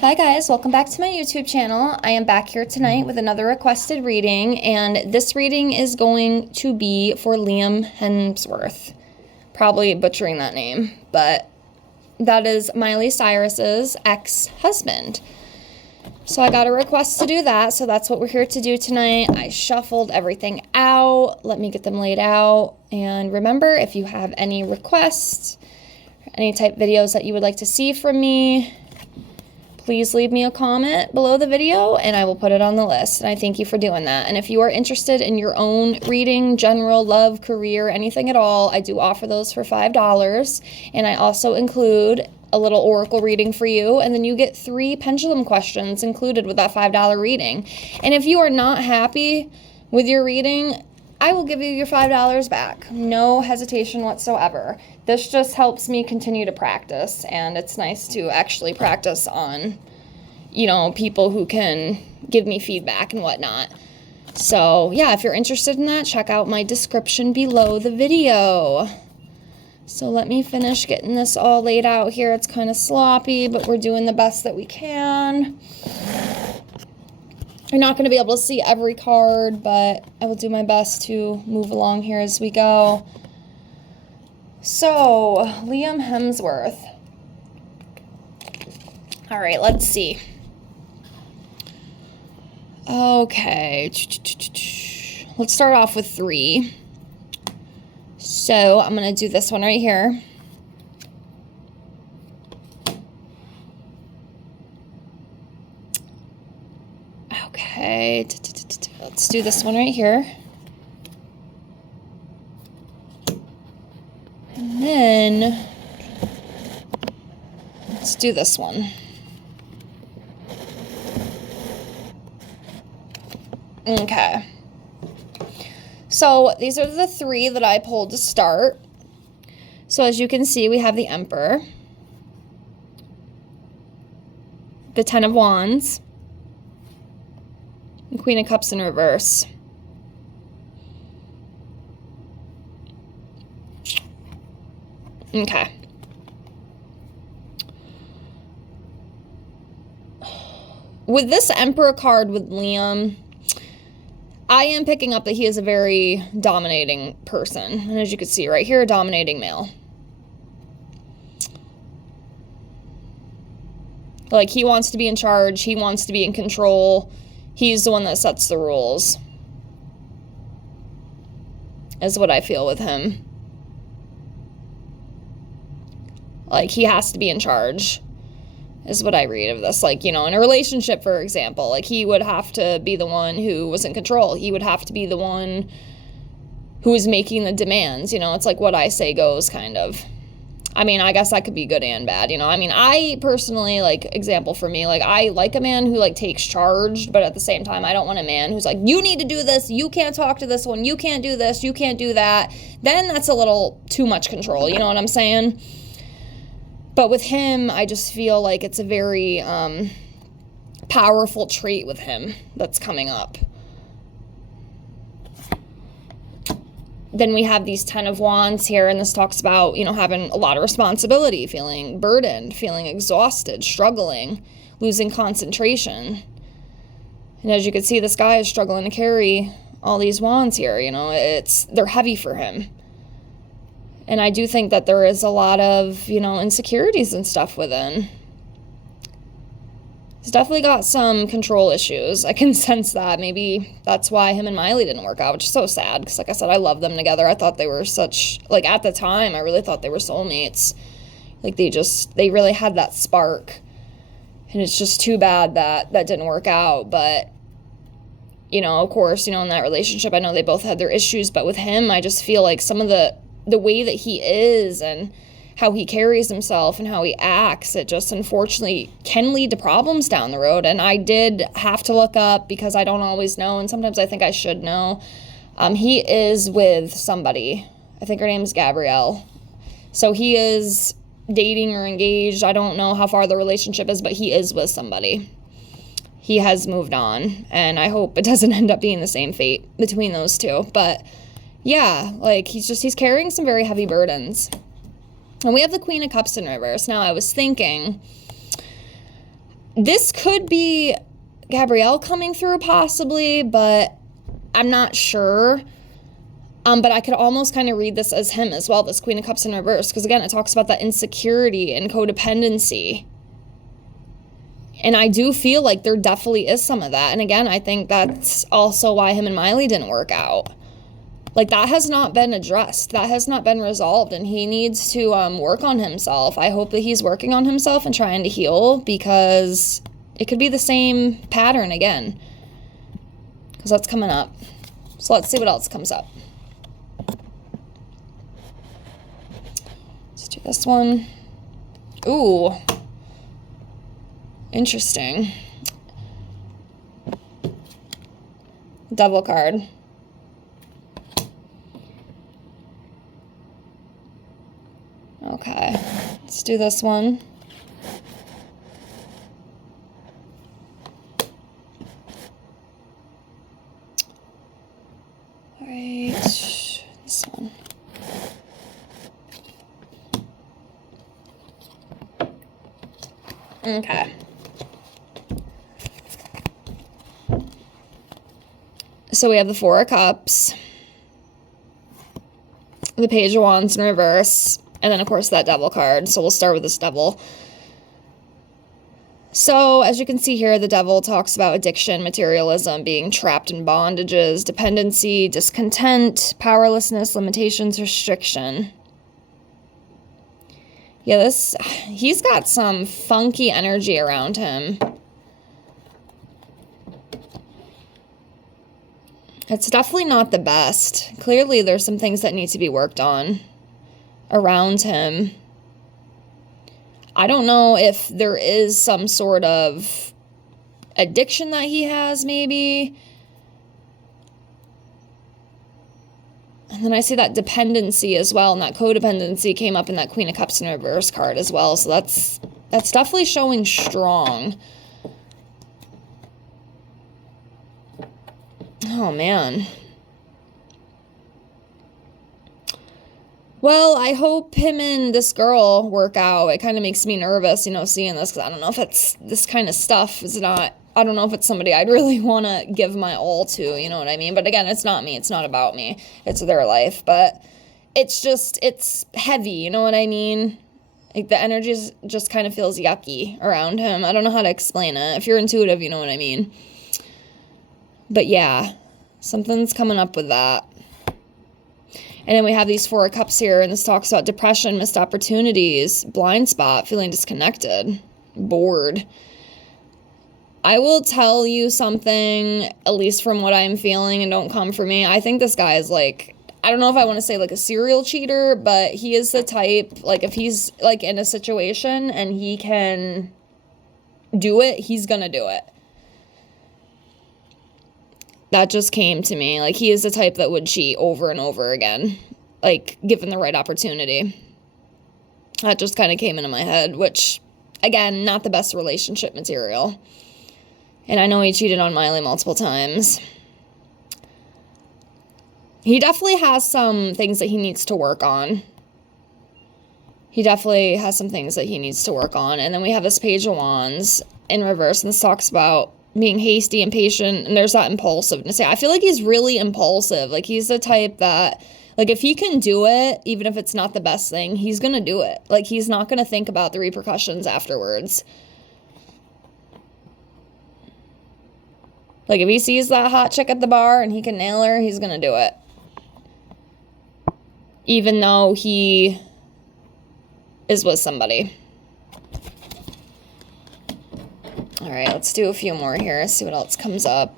Hi guys, welcome back to my YouTube channel. I am back here tonight with another requested reading, and this reading is going to be for Liam Hemsworth. Probably butchering that name, but that is Miley Cyrus's ex-husband. So I got a request to do that, so that's what we're here to do tonight. I shuffled everything out. Let me get them laid out. And remember, if you have any requests, any type of videos that you would like to see from me, please leave me a comment below the video and I will put it on the list. And I thank you for doing that. And if you are interested in your own reading, general, love, career, anything at all, I do offer those for $5. And I also include a little oracle reading for you. And then you get 3 pendulum questions included with that $5 reading. And if you are not happy with your reading, I will give you your $5 back. No hesitation whatsoever. This just helps me continue to practice, and it's nice to actually practice on, people who can give me feedback and whatnot. So, yeah, if you're interested in that, check out my description below the video. So let me finish getting this all laid out here. It's kind of sloppy, but we're doing the best that we can. You're not going to be able to see every card, but I will do my best to move along here as we go. So, Liam Hemsworth. All right, let's see. Okay. Let's start off with 3. So, I'm going to do this one right here. Okay, let's do this one right here. And then let's do this one. Okay. So these are the 3 that I pulled to start. So as you can see, we have the Emperor, the 10 of Wands, the Queen of Cups in reverse. Okay. With this Emperor card with Liam, I am picking up that he is a very dominating person. And as you can see right here, a dominating male. Like, he wants to be in charge. He wants to be in control. He's the one that sets the rules, is what I feel with him. Like, he has to be in charge, is what I read of this. Like, in a relationship, for example, like, he would have to be the one who was in control. He would have to be the one who is making the demands. It's like what I say goes, kind of. I mean, I guess that could be good and bad, I mean, I personally, example for me, I like a man who, takes charge, but at the same time, I don't want a man who's like, you need to do this, you can't talk to this one, you can't do this, you can't do that. Then that's a little too much control, you know what I'm saying? But with him, I just feel like it's a very powerful trait with him that's coming up. Then we have these 10 of Wands here, and this talks about, having a lot of responsibility, feeling burdened, feeling exhausted, struggling, losing concentration. And as you can see, this guy is struggling to carry all these wands here, they're heavy for him. And I do think that there is a lot of, insecurities and stuff within. He's definitely got some control issues. I can sense that. Maybe that's why him and Miley didn't work out, which is so sad. Because like I said, I love them together. I thought they were such, at the time, I really thought they were soulmates. They really had that spark. And it's just too bad that that didn't work out. But, of course, in that relationship, I know they both had their issues. But with him, I just feel like some of the way that he is and how he carries himself and how he acts, it just unfortunately can lead to problems down the road. And I did have to look up because I don't always know, and sometimes I think I should know. He is with somebody. I think her name is Gabrielle. So he is dating or engaged. I don't know how far the relationship is, but he is with somebody. He has moved on, and I hope it doesn't end up being the same fate between those two. But yeah, he's carrying some very heavy burdens. And we have the Queen of Cups in reverse. Now, I was thinking, This could be Gabrielle coming through possibly, but I'm not sure. But I could almost kind of read this as him as well, this Queen of Cups in reverse, because again, it talks about that insecurity and codependency. And I do feel like there definitely is some of that. And again, I think that's also why him and Miley didn't work out. Like, that has not been addressed. That has not been resolved, and he needs to work on himself. I hope that he's working on himself and trying to heal, because it could be the same pattern again, because that's coming up. So let's see what else comes up. Let's do this one. Ooh. Interesting. Devil card. Okay, let's do this one. All right, this one. Okay. So we have the Four of Cups, the Page of Wands in reverse, and then, of course, that Devil card. So we'll start with this Devil. So, as you can see here, the Devil talks about addiction, materialism, being trapped in bondages, dependency, discontent, powerlessness, limitations, restriction. Yeah, he's got some funky energy around him. It's definitely not the best. Clearly, there's some things that need to be worked on around him. I don't know if there is some sort of addiction that he has, maybe. And then I see that dependency as well, and that codependency came up in that Queen of Cups in reverse card as well. So that's definitely showing strong. Oh, man. Well, I hope him and this girl work out. It kind of makes me nervous, you know, seeing this, because I don't know if it's this kind of stuff is not, I don't know if it's somebody I'd really want to give my all to, you know what I mean? But again, it's not me. It's not about me. It's their life. But it's just, it's heavy, you know what I mean? Like, the energy just kind of feels yucky around him. I don't know how to explain it. If you're intuitive, you know what I mean. But yeah, something's coming up with that. And then we have these Four of Cups here, and this talks about depression, missed opportunities, blind spot, feeling disconnected, bored. I will tell you something, at least from what I'm feeling, and don't come for me. I think this guy is like, I don't know if I want to say like a serial cheater, but he is the type, like, if he's like in a situation and he can do it, he's gonna do it. That just came to me. Like, he is the type that would cheat over and over again, like, given the right opportunity. That just kind of came into my head, which, again, not the best relationship material. And I know he cheated on Miley multiple times. He definitely has some things that he needs to work on. He definitely has some things that he needs to work on. And then we have this Page of Wands in reverse, and this talks about being hasty, impatient, and there's that impulsiveness. I feel like he's really impulsive. Like, he's the type that, like, if he can do it, even if it's not the best thing, he's gonna do it. Like, he's not gonna think about the repercussions afterwards. Like, if he sees that hot chick at the bar and he can nail her, he's gonna do it. Even though he is with somebody. All right, let's do a few more here, see what else comes up.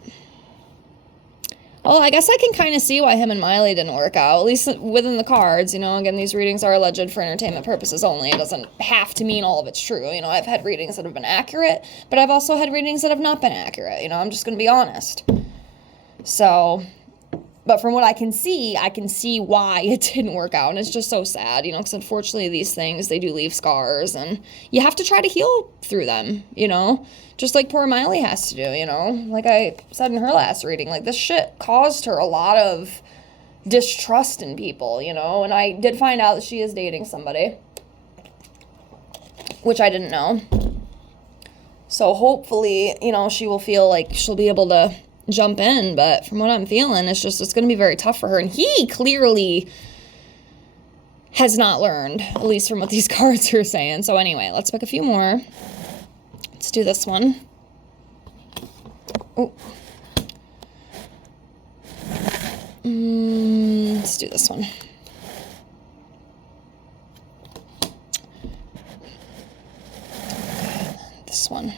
Oh, I guess I can kind of see why him and Miley didn't work out, at least within the cards. You know, again, these readings are alleged for entertainment purposes only. It doesn't have to mean all of it's true. You know, I've had readings that have been accurate, but I've also had readings that have not been accurate. You know, I'm just going to be honest. So, but from what I can see why it didn't work out. And it's just so sad, you know, because unfortunately these things, they do leave scars, and you have to try to heal through them, you know, just like poor Miley has to do, you know, like I said in her last reading, like, this shit caused her a lot of distrust in people, you know, and I did find out that she is dating somebody, which I didn't know. So hopefully, you know, she will feel like she'll be able to jump in. But from what I'm feeling, it's going to be very tough for her. And he clearly has not learned, at least from what these cards are saying. So anyway, let's pick a few more. Let's do this one. Oh. Let's do this one. This one.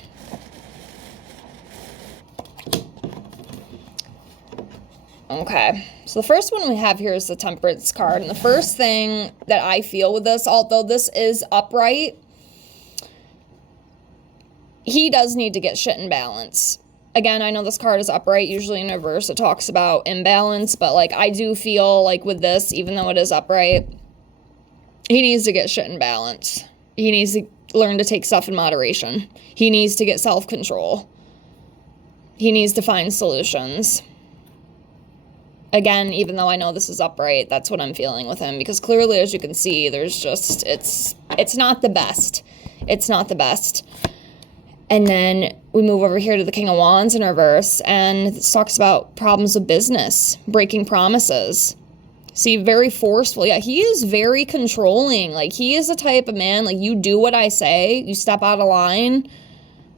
Okay, so the first one we have here is the Temperance card. And the first thing that I feel with this, although this is upright, he does need to get shit in balance. Again, I know this card is upright. Usually in reverse it talks about imbalance, but like I do feel like with this, even though it is upright, he needs to get shit in balance. He needs to learn to take stuff in moderation. He needs to get self-control. He needs to find solutions. Again, even though I know this is upright, that's what I'm feeling with him. Because clearly, as you can see, there's just, it's not the best. It's not the best. And then we move over here to the King of Wands in reverse. And this talks about problems with business, breaking promises. See, very forceful. Yeah, he is very controlling. Like, he is the type of man, like, you do what I say, you step out of line,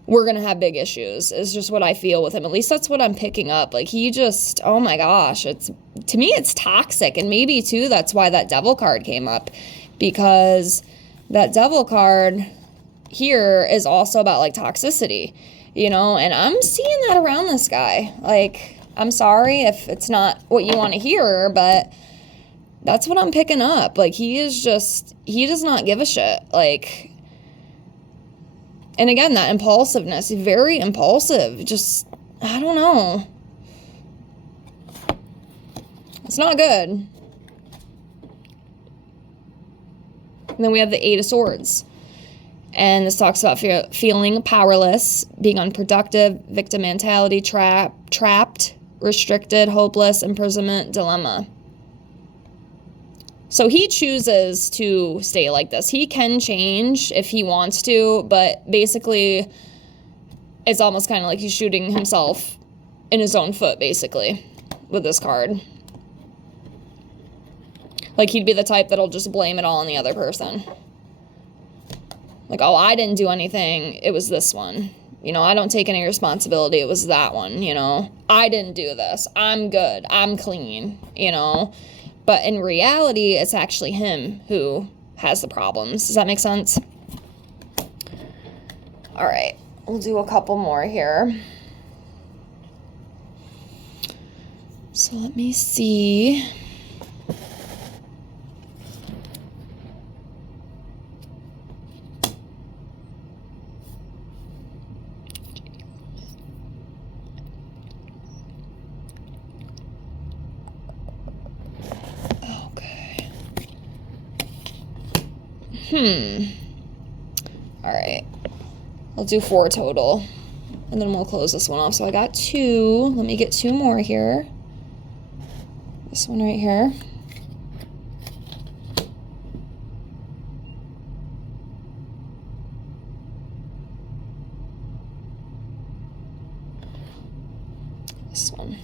we're going to have big issues. It's just what I feel with him. At least that's what I'm picking up. Like, he just, oh my gosh, to me, it's toxic. And maybe, too, that's why that Devil card came up. Because that Devil card here is also about, like, toxicity, you know? And I'm seeing that around this guy. Like, I'm sorry if it's not what you want to hear, but that's what I'm picking up. Like, he does not give a shit. Like, and again, that impulsiveness, very impulsive. Just, I don't know. It's not good. And then we have the Eight of Swords. And this talks about feeling powerless, being unproductive, victim mentality, trapped, restricted, hopeless, imprisonment, dilemma. So he chooses to stay like this. He can change if he wants to, but basically it's almost kind of like he's shooting himself in his own foot, basically, with this card. Like, he'd be the type that'll just blame it all on the other person. Like, oh, I didn't do anything. It was this one. You know, I don't take any responsibility. It was that one, you know. I didn't do this. I'm good. I'm clean, you know. But in reality, it's actually him who has the problems. Does that make sense? All right. We'll do a couple more here. So let me see. All right. I'll do 4 total. And then we'll close this one off. So I got 2. Let me get 2 more here. This one right here. This one.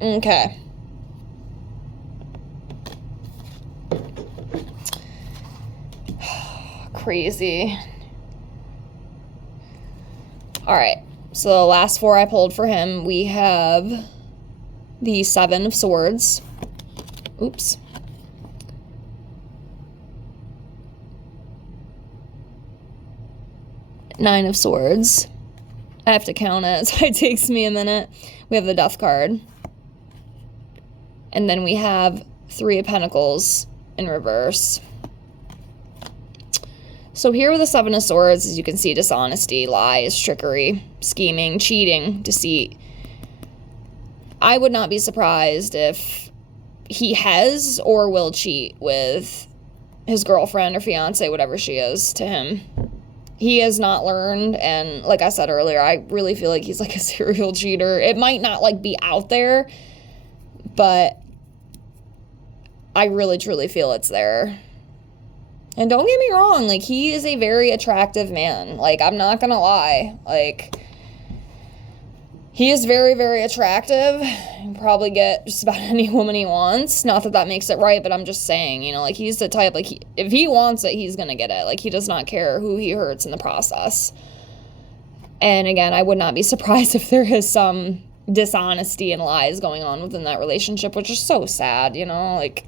Okay. Crazy. All right, so the last 4 I pulled for him, we have the 7 of Swords. Oops. Nine of Swords. I have to count it, so it takes me a minute. We have the Death card. And then we have 3 of Pentacles in reverse. So here with the 7 of Swords, as you can see, dishonesty, lies, trickery, scheming, cheating, deceit. I would not be surprised if he has or will cheat with his girlfriend or fiance, whatever she is to him. He has not learned, and like I said earlier, I really feel like he's like a serial cheater. It might not like be out there, but I really truly feel it's there. And don't get me wrong, like, he is a very attractive man. Like, I'm not gonna lie. Like, he is very, very attractive. He can probably get just about any woman he wants. Not that that makes it right, but I'm just saying, you know, like, he's the type, like, if he wants it, he's gonna get it. Like, he does not care who he hurts in the process. And again, I would not be surprised if there is some dishonesty and lies going on within that relationship, which is so sad, you know, like,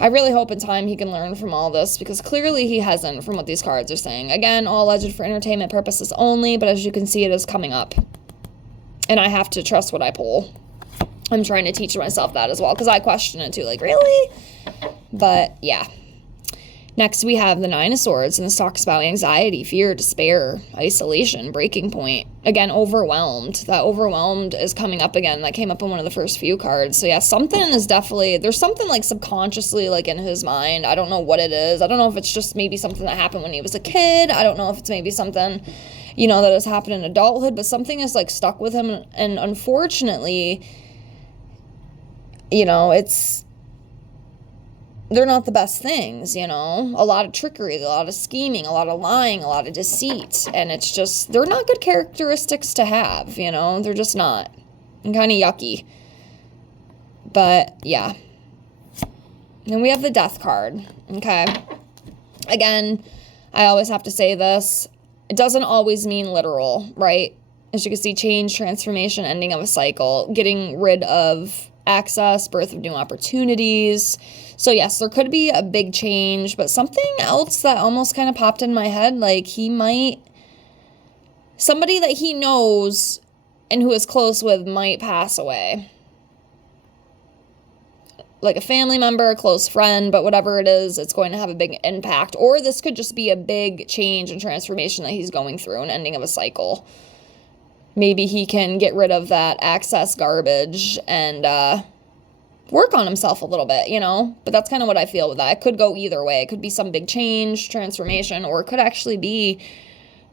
I really hope in time he can learn from all this, because clearly he hasn't, from what these cards are saying. Again, all alleged for entertainment purposes only, but as you can see, it is coming up. And I have to trust what I pull. I'm trying to teach myself that as well, because I question it too, like, really? But yeah. Next, we have the Nine of Swords, and this talks about anxiety, fear, despair, isolation, breaking point. Again, overwhelmed. That overwhelmed is coming up again. That came up in one of the first few cards. So yeah, something is definitely, there's something like subconsciously like in his mind. I don't know what it is. I don't know if it's just maybe something that happened when he was a kid. I don't know if it's maybe something, you know, that has happened in adulthood, but something is like stuck with him. And unfortunately, you know, they're not the best things, you know, a lot of trickery, a lot of scheming, a lot of lying, a lot of deceit. And it's just, they're not good characteristics to have, you know, they're just not, and kind of yucky. But yeah. Then we have the Death card. Okay. Again, I always have to say this. It doesn't always mean literal, right? As you can see, change, transformation, ending of a cycle, getting rid of access, birth of new opportunities. So yes, there could be a big change, but something else that almost kind of popped in my head, like somebody that he knows and who is close with might pass away. Like a family member, a close friend, but whatever it is, it's going to have a big impact. Or this could just be a big change and transformation that he's going through, an ending of a cycle. Maybe he can get rid of that access garbage and work on himself a little bit, you know? But that's kind of what I feel with that. It could go either way. It could be some big change, transformation, or it could actually be,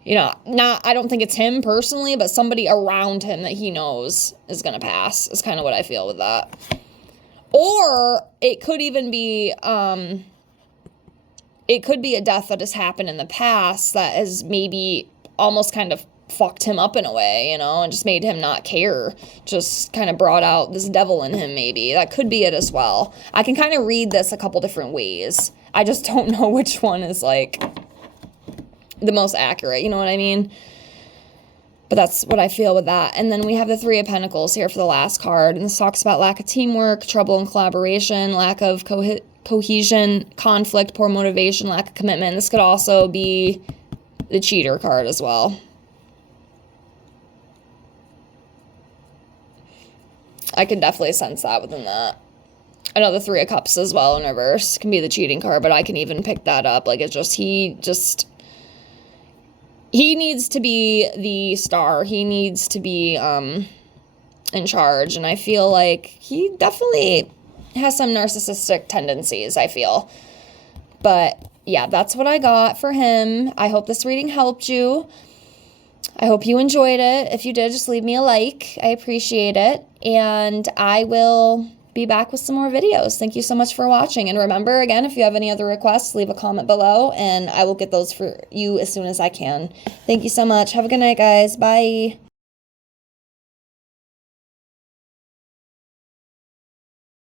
you know, I don't think it's him personally, but somebody around him that he knows is going to pass, is kind of what I feel with that. Or it could even be, it could be a death that has happened in the past that has maybe almost kind of fucked him up in a way, you know, and just made him not care, just kind of brought out this devil in him maybe. That could be it as well. I can kind of read this a couple different ways. I just don't know which one is, like, the most accurate, you know what I mean? But that's what I feel with that. And then we have the Three of Pentacles here for the last card, and this talks about lack of teamwork, trouble in collaboration, lack of cohesion, conflict, poor motivation, lack of commitment. This could also be the Cheater card as well. I can definitely sense that within that. I know the Three of Cups as well in reverse can be the cheating card, but I can even pick that up. Like, it's just, he needs to be the star. He needs to be in charge. And I feel like he definitely has some narcissistic tendencies, I feel. But yeah, that's what I got for him. I hope this reading helped you. I hope you enjoyed it. If you did, just leave me a like. I appreciate it. And I will be back with some more videos. Thank you so much for watching. And remember, again, if you have any other requests, leave a comment below and I will get those for you as soon as I can. Thank you so much. Have a good night, guys. Bye.